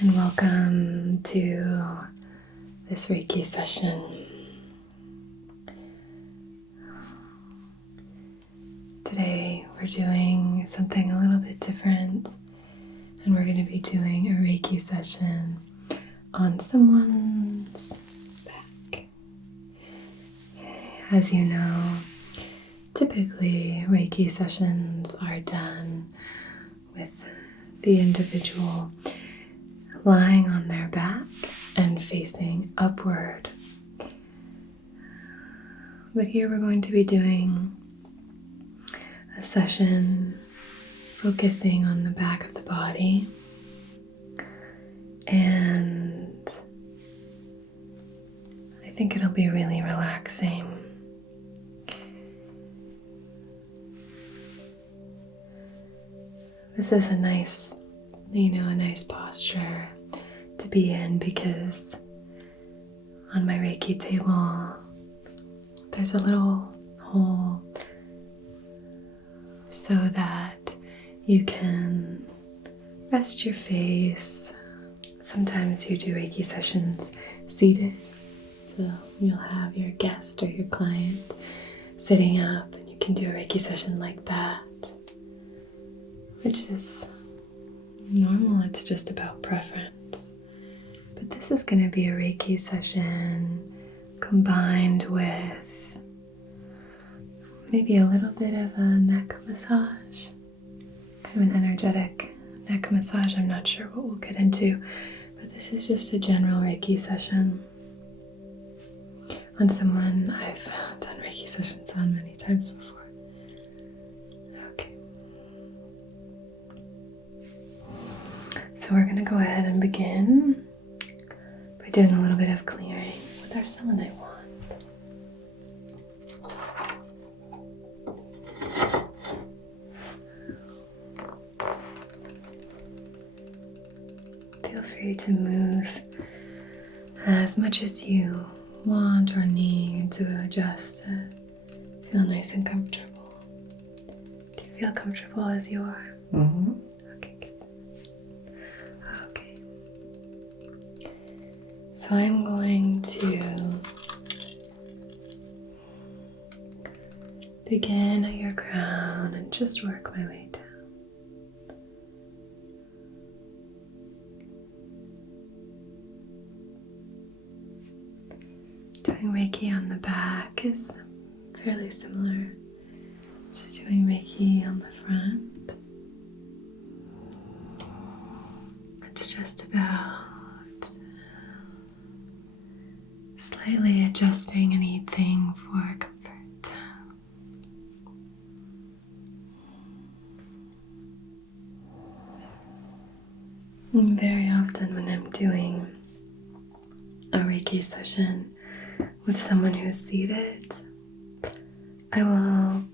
and welcome to this Reiki session. Today we're doing something a little bit different, and we're going to be doing a Reiki session on someone's back. As you know, typically Reiki sessions are done with the individual lying on their back and facing upward. But here we're going to be doing a session focusing on the back of the body, and I think it'll be really relaxing. This is a nice posture to be in, because on my Reiki table there's a little hole so that you can rest your face. Sometimes you do Reiki sessions seated, so you'll have your guest or your client sitting up and you can do a Reiki session like that, which is normal. It's just about preference. But this is going to be a Reiki session combined with maybe a little bit of a neck massage, kind of an energetic neck massage. I'm not sure what we'll get into, but this is just a general Reiki session on someone I've done Reiki sessions on many times before. So we're going to go ahead and begin by doing a little bit of clearing with our selenite wand. Feel free to move as much as you want or need to adjust to feel nice and comfortable. Do you feel comfortable as you are? Mm-hmm. So I'm going to begin at your crown and just work my way down. Doing Reiki on the back is fairly similar to doing Reiki on the front. It's just about slightly adjusting anything for comfort. And very often when I'm doing a Reiki session with someone who's seated, I will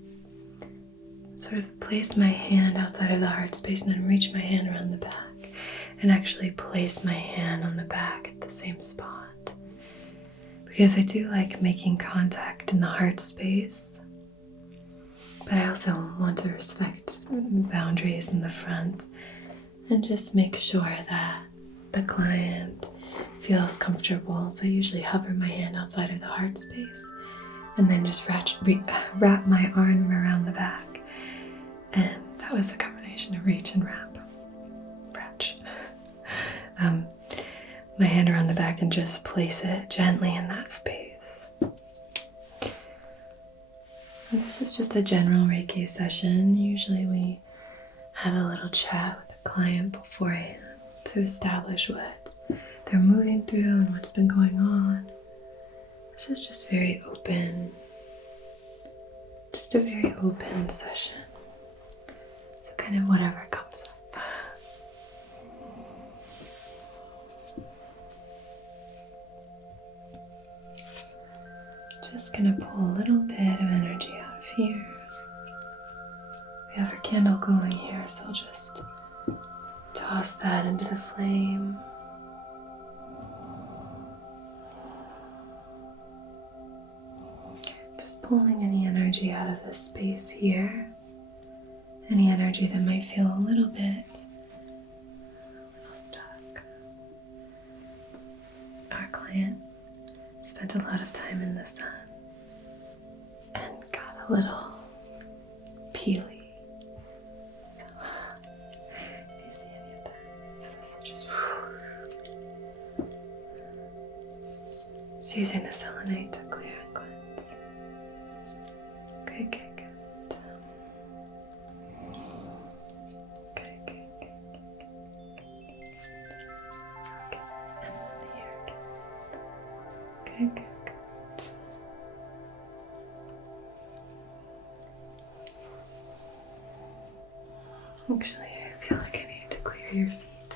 sort of place my hand outside of the heart space and then reach my hand around the back and actually place my hand on the back at the same spot. Because I do like making contact in the heart space, but I also want to respect boundaries in the front and just make sure that the client feels comfortable. So I usually hover my hand outside of the heart space and then just wrap my arm around the back. And that was a combination of reach and wrap. My hand around the back and just place it gently in that space. And this is just a general Reiki session. Usually we have a little chat with the client beforehand to establish what they're moving through and what's been going on. This is just very open. Just a very open session. So kind of whatever comes up. Just gonna pull a little bit of energy out of here. We have our candle going here, so I'll just toss that into the flame. Just pulling any energy out of this space here. Any energy that might feel a little stuck. time in the sun and got a little peely. So, do you see any of that? So this will just using the selenite to clear and cleanse. Okay, good, good. Okay, good, good. Okay, and then here again. Okay, good, good. Actually, I feel like I need to clear your feet.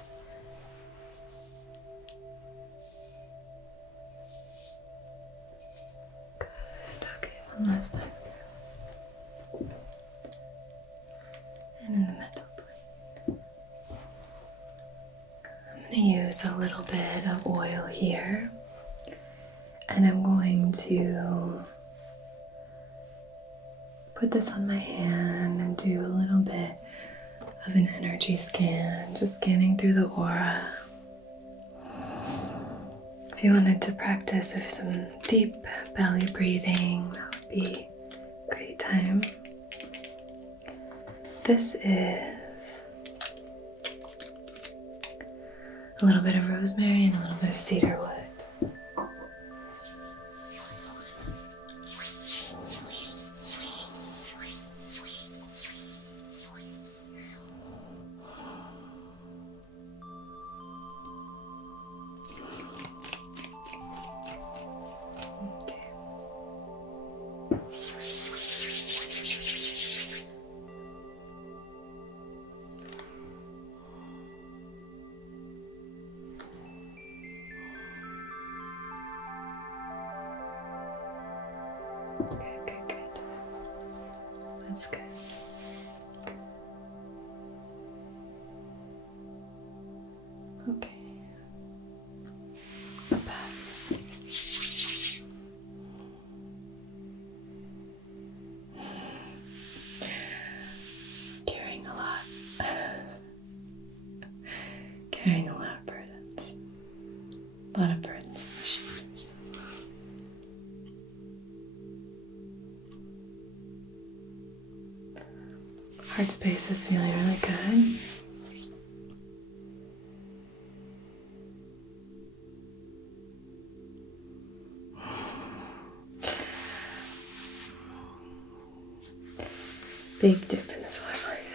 Good, okay, one last time. And in the middle, please. I'm going to use a little bit of oil here, and I'm going to put this on my hand and do a little bit of an energy scan, just scanning through the aura. If you wanted to practice some deep belly breathing, that would be a great time. This is a little bit of rosemary and a little bit of cedar wood. Okay, good, good. That's good. Okay. Go back. Carrying a lot. Carrying a lot of burdens. A lot of burdens on the shoulders. Heart space is feeling really good. Big dip in the solar plexus.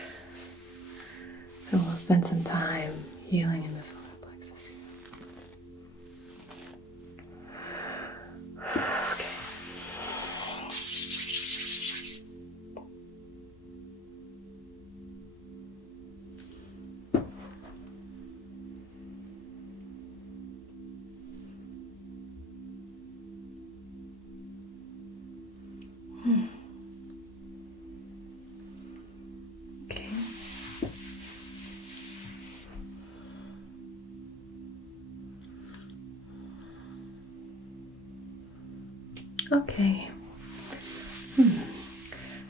So we'll spend some time healing in the solar plexus. Okay. Okay. Okay.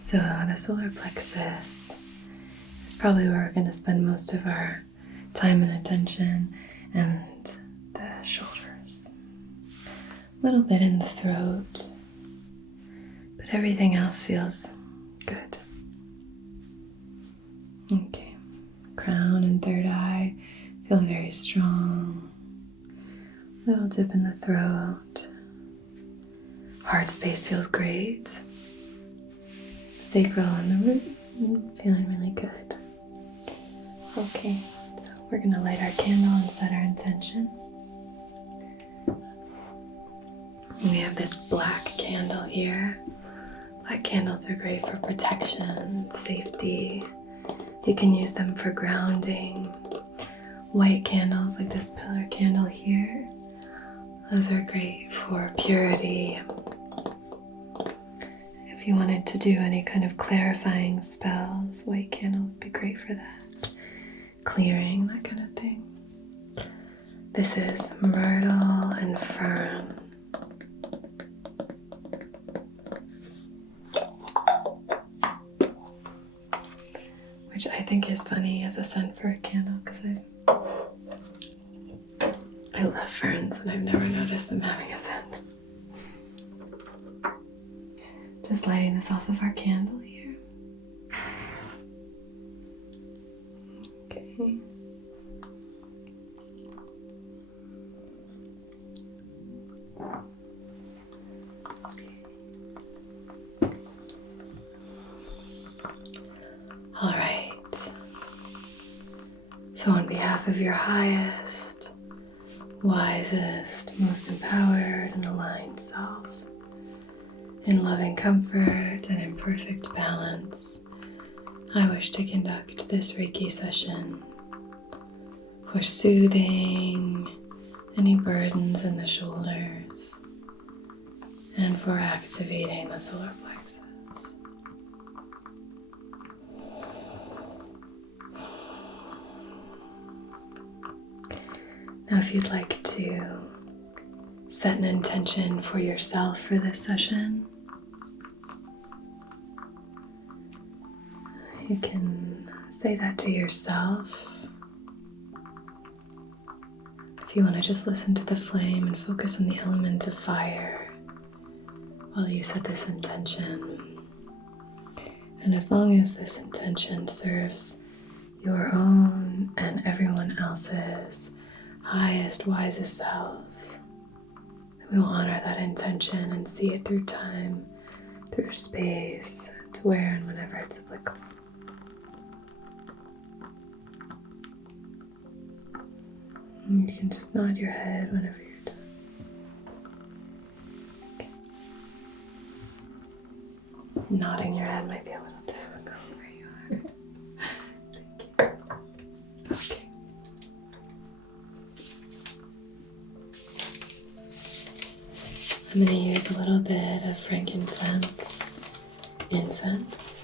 So the solar plexus is probably where we're going to spend most of our time and attention, and the shoulders. A little bit in the throat, but everything else feels good. Okay. Crown and third eye feel very strong. Little dip in the throat. Heart space feels great. Sacral and the root feeling really good. Okay, so we're going to light our candle and set our intention. We have this black candle here. Black candles are great for protection, safety. You can use them for grounding. White candles like this pillar candle here, those are great for purity. If you wanted to do any kind of clarifying spells, white candle would be great for that. Clearing, that kind of thing. This is myrtle and fern. Which I think is funny as a scent for a candle, because I love ferns and I've never noticed them having a scent. Just lighting this off of our candle here. Okay. All right. So on behalf of your highest, wisest, most empowered and aligned self, in loving comfort and in perfect balance, I wish to conduct this Reiki session for soothing any burdens in the shoulders and for activating the solar plexus. Now, if you'd like to set an intention for yourself for this session, you can say that to yourself. If you want to just listen to the flame and focus on the element of fire while you set this intention. And as long as this intention serves your own and everyone else's highest, wisest selves, we will honor that intention and see it through time, through space, to where and whenever it's applicable. And you can just nod your head whenever you're done. Okay. Nodding your head might be a little difficult where you are. Thank you. Okay. I'm going to use a little bit of frankincense, incense.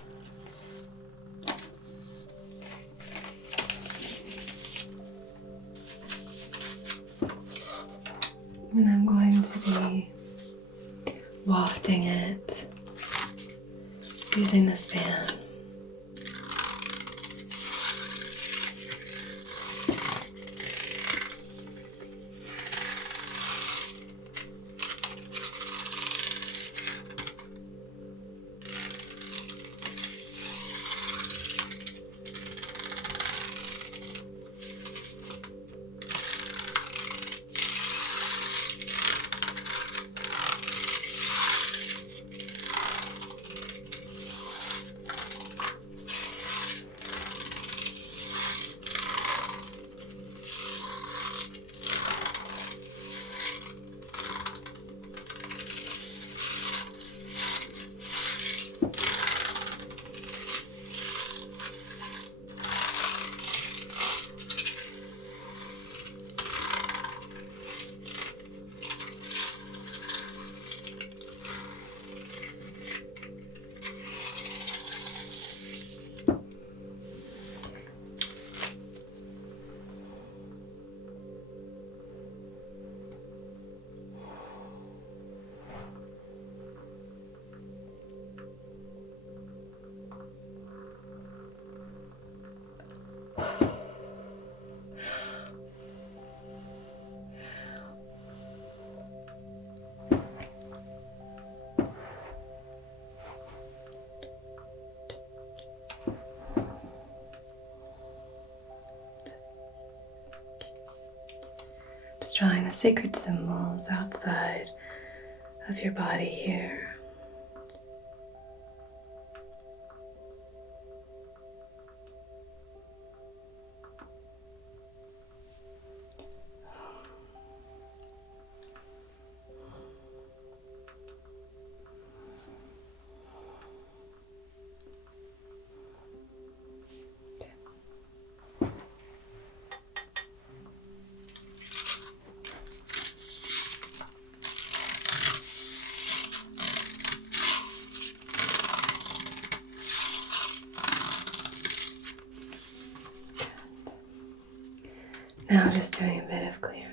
And I'm going to be wafting it using this fan. Just drawing the sacred symbols outside of your body here. Now just doing a bit of clearing.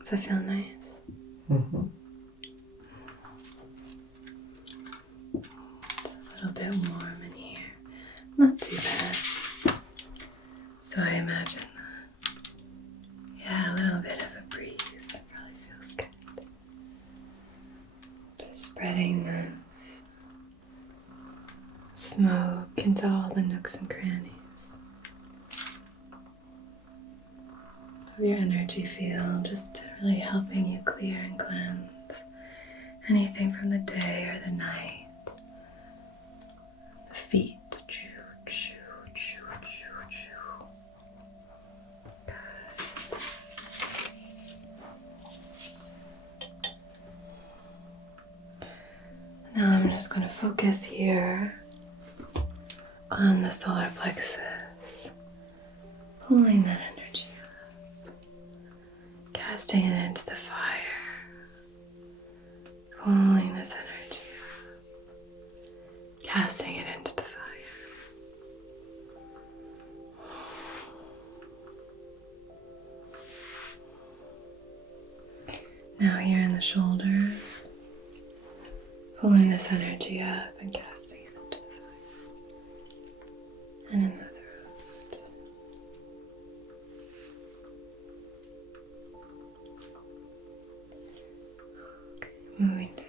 Does that feel nice? Mm-hmm. It's a little bit warm in here. Not too bad. So I imagine a little bit of a breeze. It probably feels good. Spreading this smoke into all the nooks and crannies of your energy field, just really helping you clear and cleanse anything from the day or the night. The feet. Now I'm just going to focus here on the solar plexus, pulling that energy up, casting it into the fire, pulling this energy up, casting it into the fire. Now here in the shoulders, pulling this energy up and casting it into the fire. And in the throat. Okay, moving down.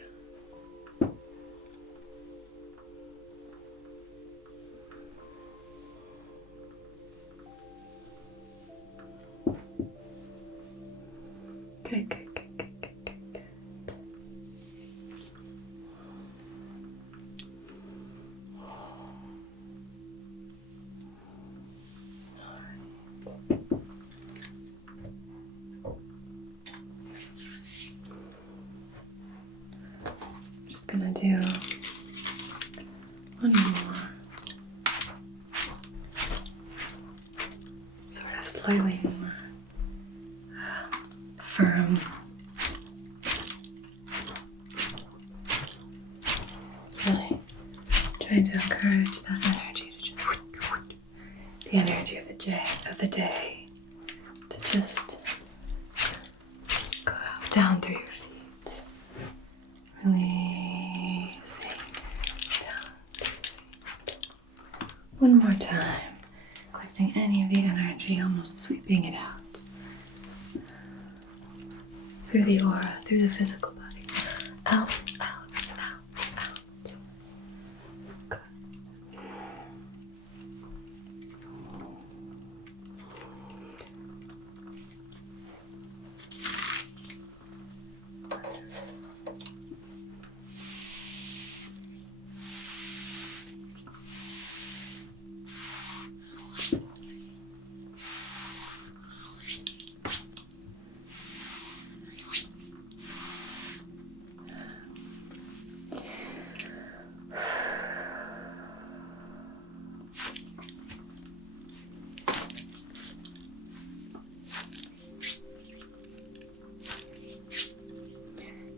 Good. Gonna do one more, sort of slightly more firm. Really trying to encourage that energy to just, the energy of the day, to just go out, down through your feet. Releasing down. One more time, collecting any of the energy, almost sweeping it out through the aura, through the physical body. Out. Good.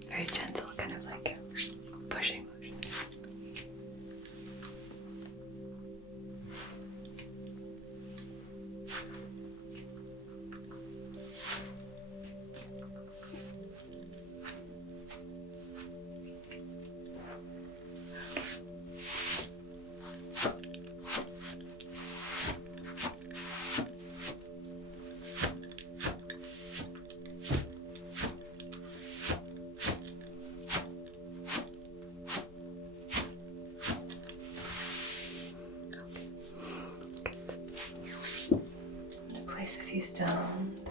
Very gentle, kind of like pushing motion. Place a few stones.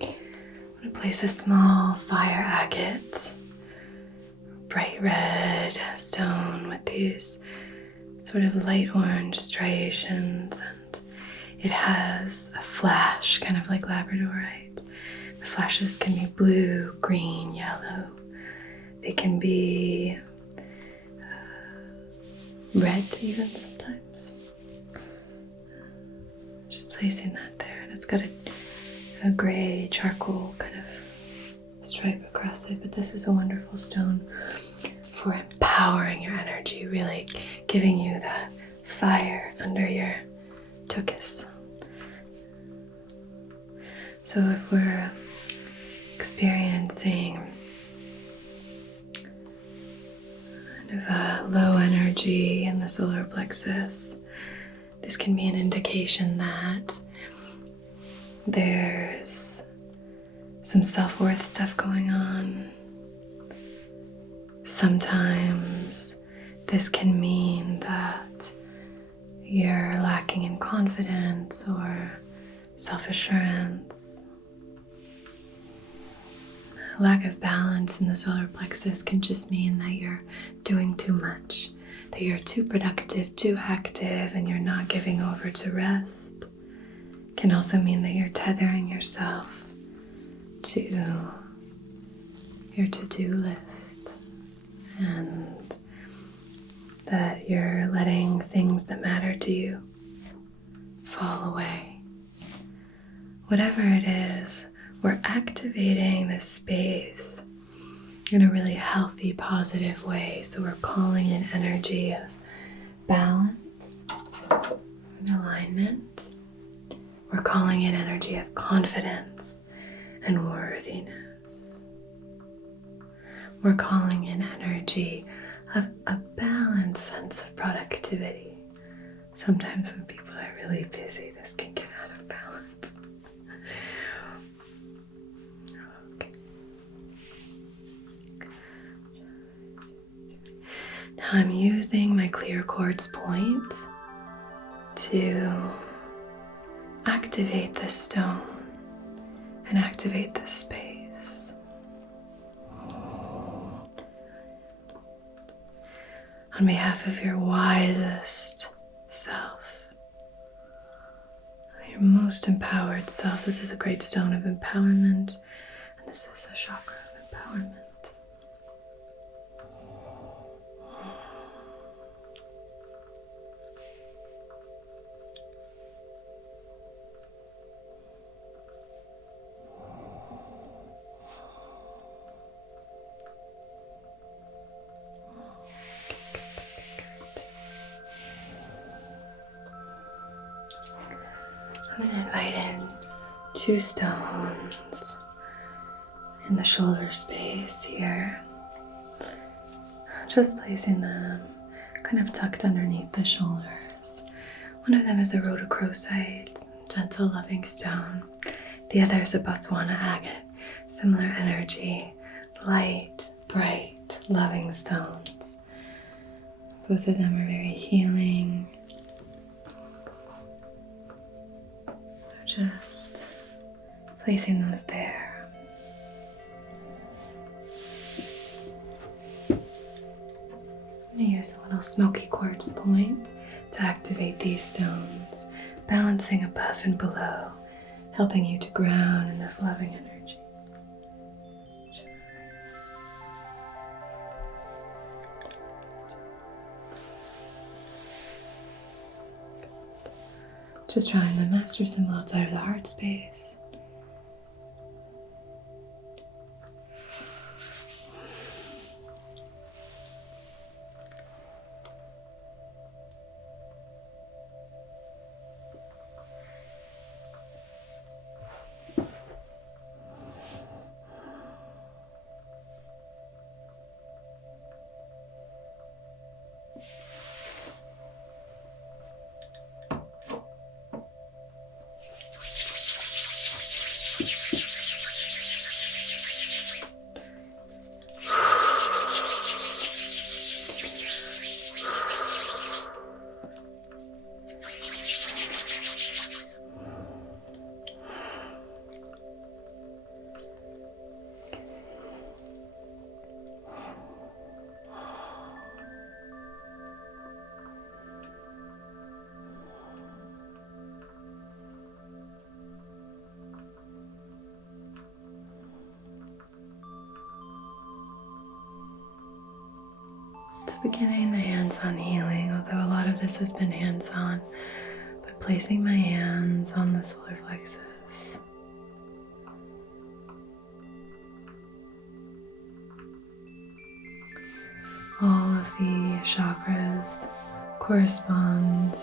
I'm going to place a small fire agate, bright red stone with these sort of light orange striations, and it has a flash, kind of like labradorite. The flashes can be blue, green, yellow. They can be red even sometimes. Just placing that there, and it's got a gray charcoal kind of stripe across it, but this is a wonderful stone for empowering your energy, really giving you that fire under your tuchus. So if we're experiencing kind of a low energy in the solar plexus, this can be an indication that there's some self-worth stuff going on, Sometimes this can mean that you're lacking in confidence or self-assurance. A lack of balance in the solar plexus can just mean that you're doing too much, that you're too productive, too active, and you're not giving over to rest. It can also mean that you're tethering yourself to your to-do list and that you're letting things that matter to you fall away. Whatever it is, we're activating this space in a really healthy, positive way. So we're calling in energy of balance and alignment. We're calling in energy of confidence and worthiness. We're calling in energy of a balanced sense of productivity. Sometimes when people are really busy, this can get out of balance. Okay. Now I'm using my clear quartz point to activate this stone and activate this space. On behalf of your wisest self, your most empowered self. This is a great stone of empowerment, and this is a chakra of empowerment. I'm going to invite in 2 stones in the shoulder space here. Just placing them kind of tucked underneath the shoulders. One of them is a rhodochrosite, gentle, loving stone. The other is a Botswana agate, similar energy, light, bright, loving stones. Both of them are very healing. Just placing those there. I'm going to use a little smoky quartz point to activate these stones, balancing above and below, helping you to ground in this loving energy. Just drawing the master symbol outside of the heart space. Beginning the hands-on healing, although a lot of this has been hands-on, but placing my hands on the solar plexus. All of the chakras correspond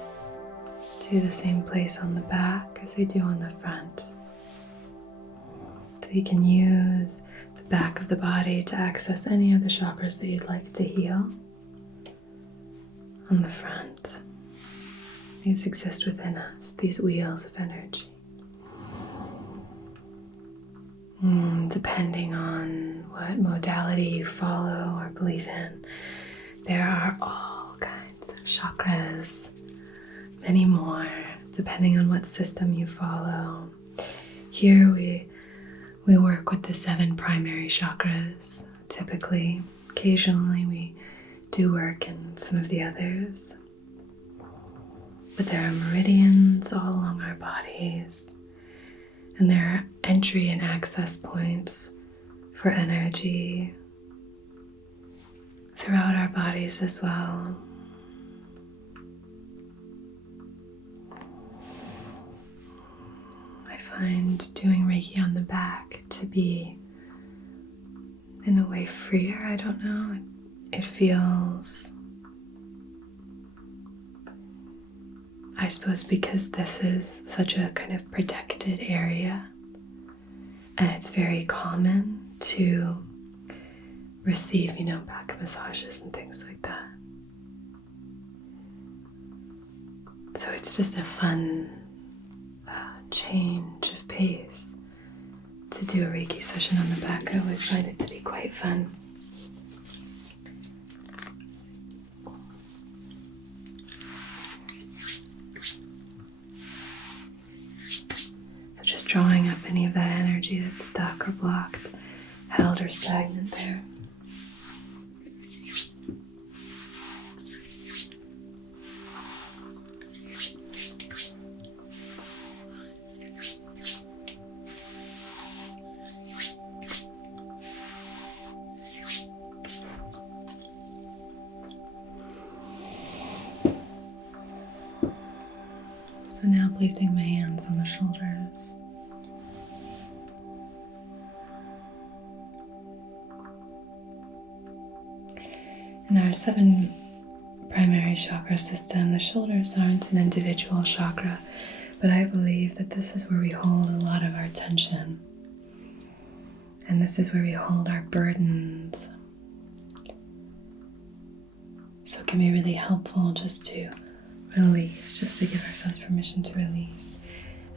to the same place on the back as they do on the front. So you can use the back of the body to access any of the chakras that you'd like to heal. On the front, these exist within us, these wheels of energy. Depending on what what modality you follow or believe in, there are all kinds of chakras, many more, depending on what system you follow. Here we work with the 7 primary chakras, typically. Occasionally we do work in some of the others. But there are meridians all along our bodies, and there are entry and access points for energy throughout our bodies as well. I find doing Reiki on the back to be, in a way, freer. I don't know. It feels, I suppose, because this is such a kind of protected area, and it's very common to receive, back massages and things like that. So it's just a fun change of pace to do a Reiki session on the back. I always find it to be quite fun. So just drawing up any of that energy that's stuck or blocked, held or stagnant there. So now placing my hands on the shoulders. In our 7 primary chakra system, the shoulders aren't an individual chakra, but I believe that this is where we hold a lot of our tension. And this is where we hold our burdens. So it can be really helpful just to release, just to give ourselves permission to release.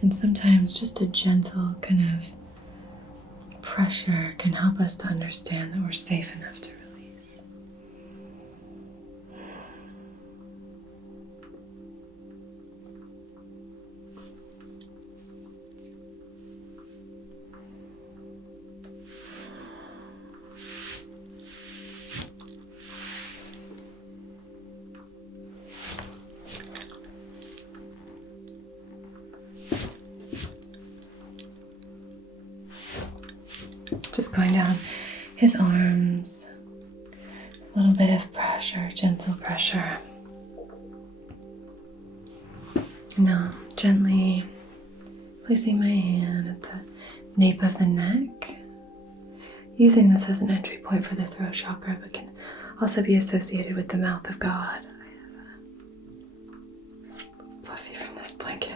And sometimes just a gentle kind of pressure can help us to understand that we're safe enough to release. Just going down his arms, a little bit of pressure, gentle pressure. Now, gently placing my hand at the nape of the neck, using this as an entry point for the throat chakra, but can also be associated with the mouth of God. I have fluffy from this blanket.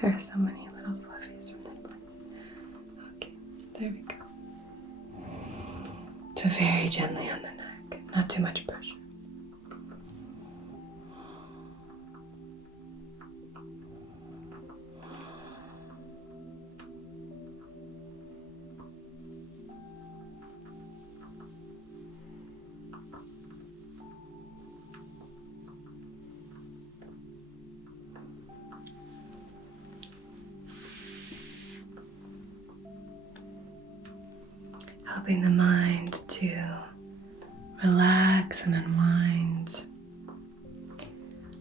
There are so many little fluffies from this blanket. Okay, there we go. So very gently on the neck, not too much pressure. Helping the mind to relax and unwind,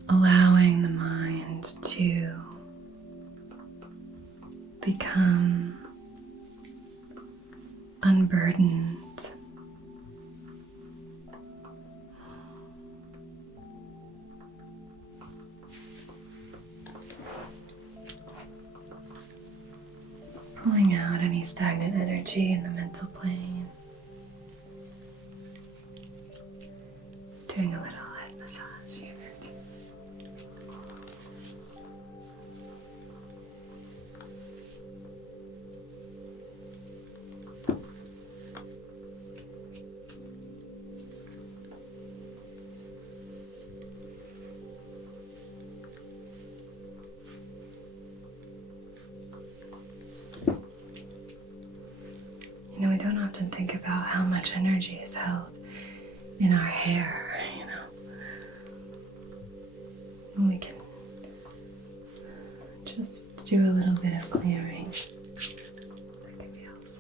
allowing the mind to become unburdened. Pulling out any stagnant energy in the mental plane. Doing a little head massage here. think about how much energy is held in our hair, And we can just do a little bit of clearing. That can be helpful.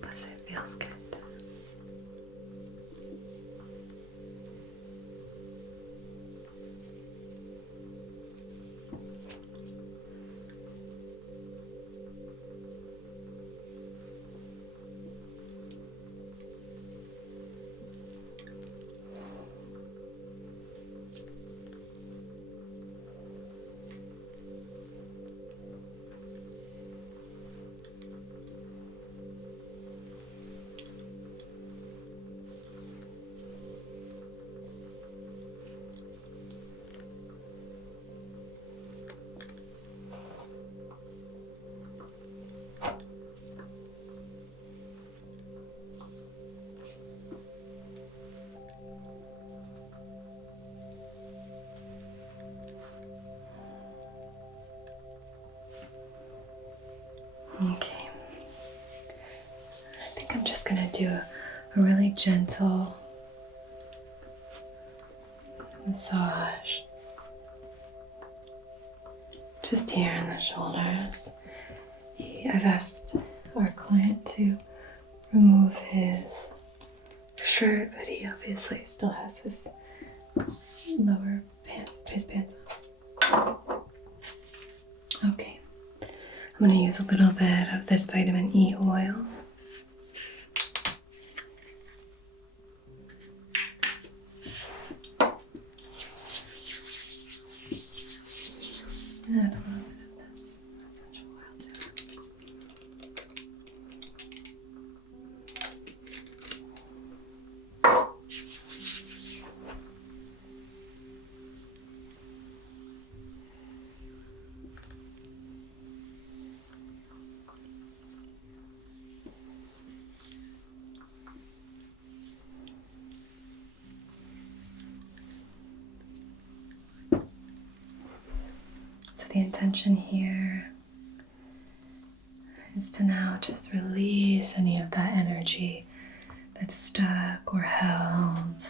Plus it feels good. Okay, I think I'm just going to do a really gentle massage just here in the shoulders. I've asked our client to remove his shirt, but he obviously still has his lower pants, his pants on. Okay. I'm going to use a little bit of this vitamin E oil. And add a little bit of this essential oil too. The intention here is to now just release any of that energy that's stuck or held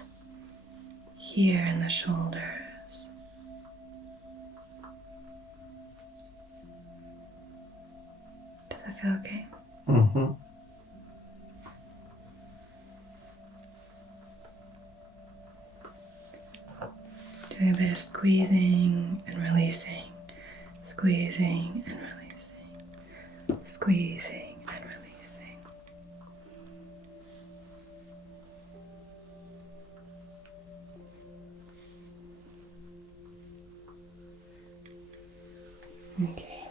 here in the shoulders. Does that feel okay? Mm-hmm. Doing a bit of squeezing and releasing. Squeezing and releasing, squeezing and releasing. Okay.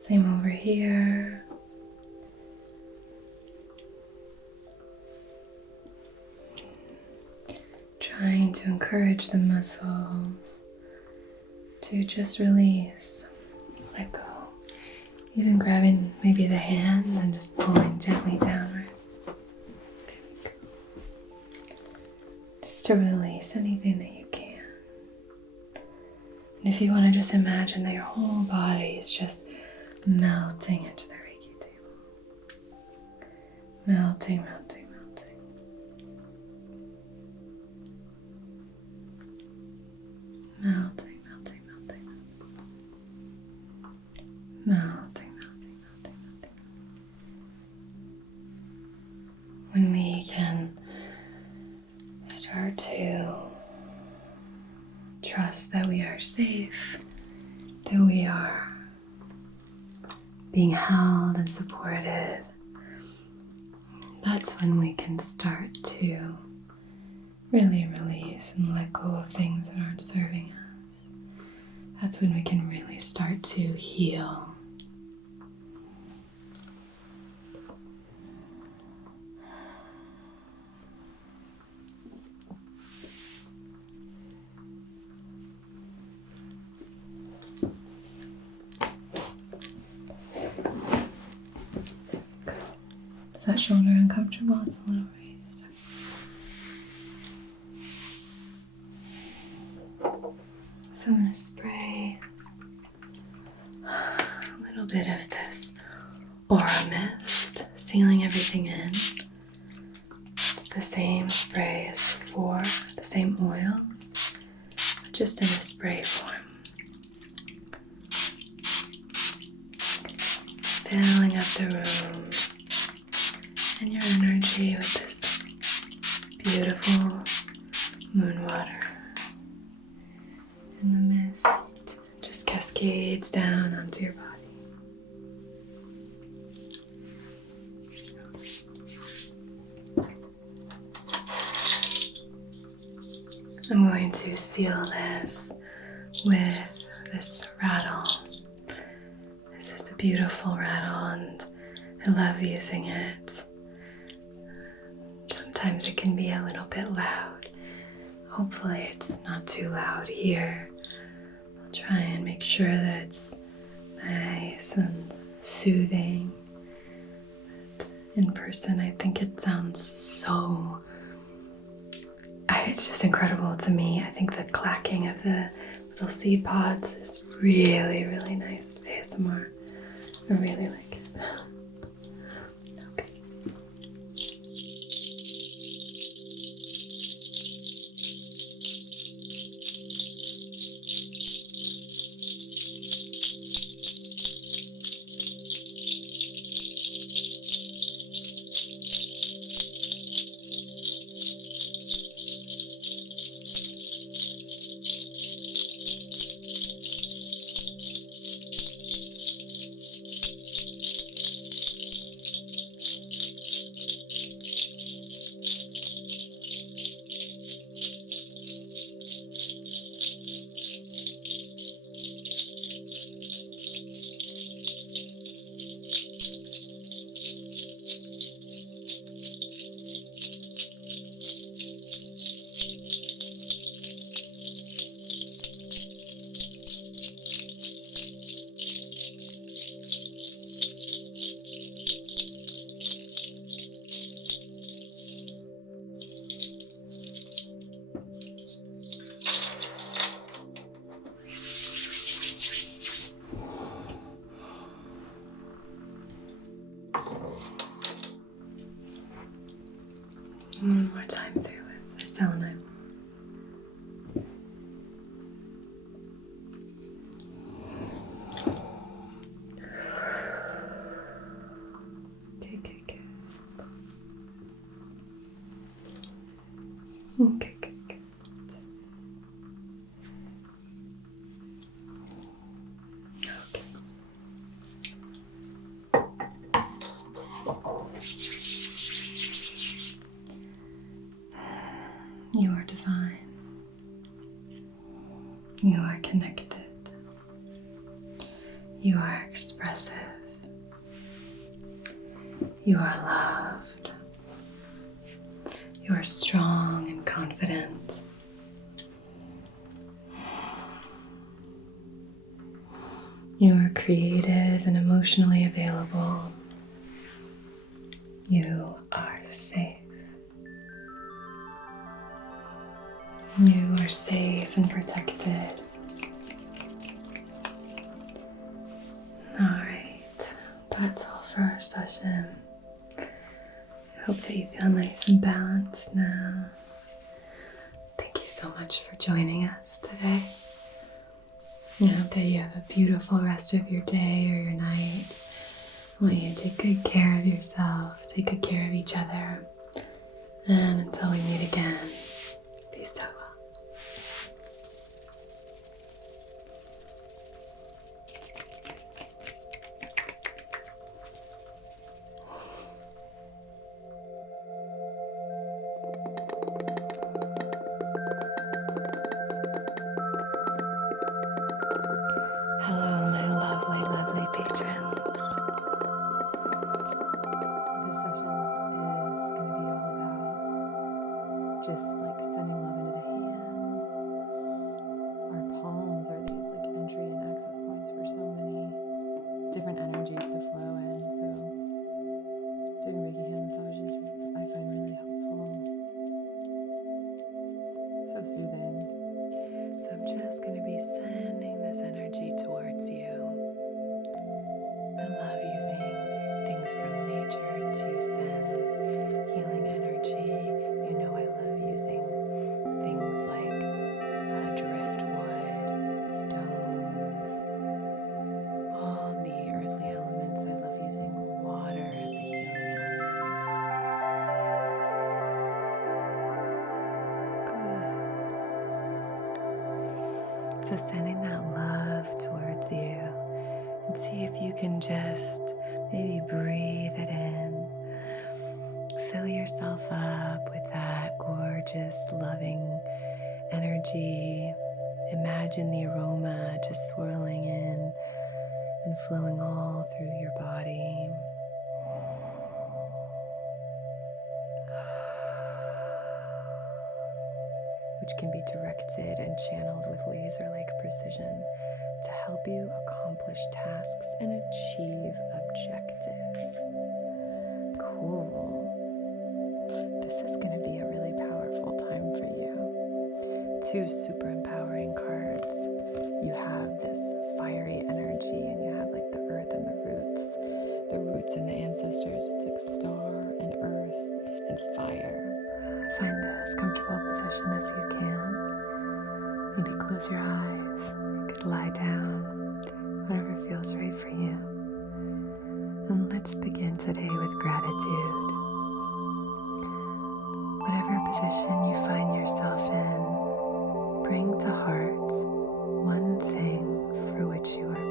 Same over here. Trying to encourage the muscles to just release, let go. Even grabbing maybe the hand and just pulling gently downward. There we go. Just to release anything that you can. And if you want to just imagine that your whole body is just melting into the Reiki table. Melting, melting. Melting, melting, melting, melting, melting, melting, melting. When we can start to trust that we are safe, that we are being held and supported, that's when we can start to really release and let go of things that aren't serving us. That's when we can really start to heal. Is that shoulder uncomfortable? It's a little raised. So I'm going to spray little bit of this aura mist, sealing everything in. It's the same spray as before, the same oils, but just in a spray form. Filling up the room and your energy with this beautiful moon water. And the mist just cascades down onto your body. I'm going to seal this with this rattle. This is a beautiful rattle and I love using it. Sometimes it can be a little bit loud. Hopefully it's not too loud here. I'll try and make sure that it's nice and soothing. But in person, I think it sounds so... It's just incredible to me. I think the clacking of the little seed pods is really, really nice ASMR. I really like it. Okay. One more time through with the selenite. Okay. Okay. You are divine. You are connected. You are expressive. You are loved. You are strong and confident. You are creative and emotionally available. You are safe. You are safe and protected. Alright, that's all for our session. I hope that you feel nice and balanced now. Thank you so much for joining us today. I hope that you have a beautiful rest of your day or your night. I want you to take good care of yourself, take good care of each other. And until we meet again, be so well. Hello, my lovely, lovely patrons. This session is going to be all about just like sending love into the hands. Our palms are these like entry and access points for so many different energies to flow in. So doing Reiki hand massages I find really helpful. So soothing. So I'm just going to be sending this energy towards you. So sending that love towards you, and see if you can just maybe breathe it in. Fill yourself up with that gorgeous, loving energy. Imagine the aroma just swirling in and flowing all through your body. Which can be directed and channeled with laser-like precision to help you accomplish tasks and achieve objectives. Cool. This is going to be a really powerful time for you. 2 super empowering cards. You have this fiery energy, and you have like the earth and the roots and the ancestors. It's like star and earth and fire. Find as comfortable position as you can. Maybe close your eyes. You could lie down, whatever feels right for you. And let's begin today with gratitude. Whatever position you find yourself in, bring to heart one thing for which you are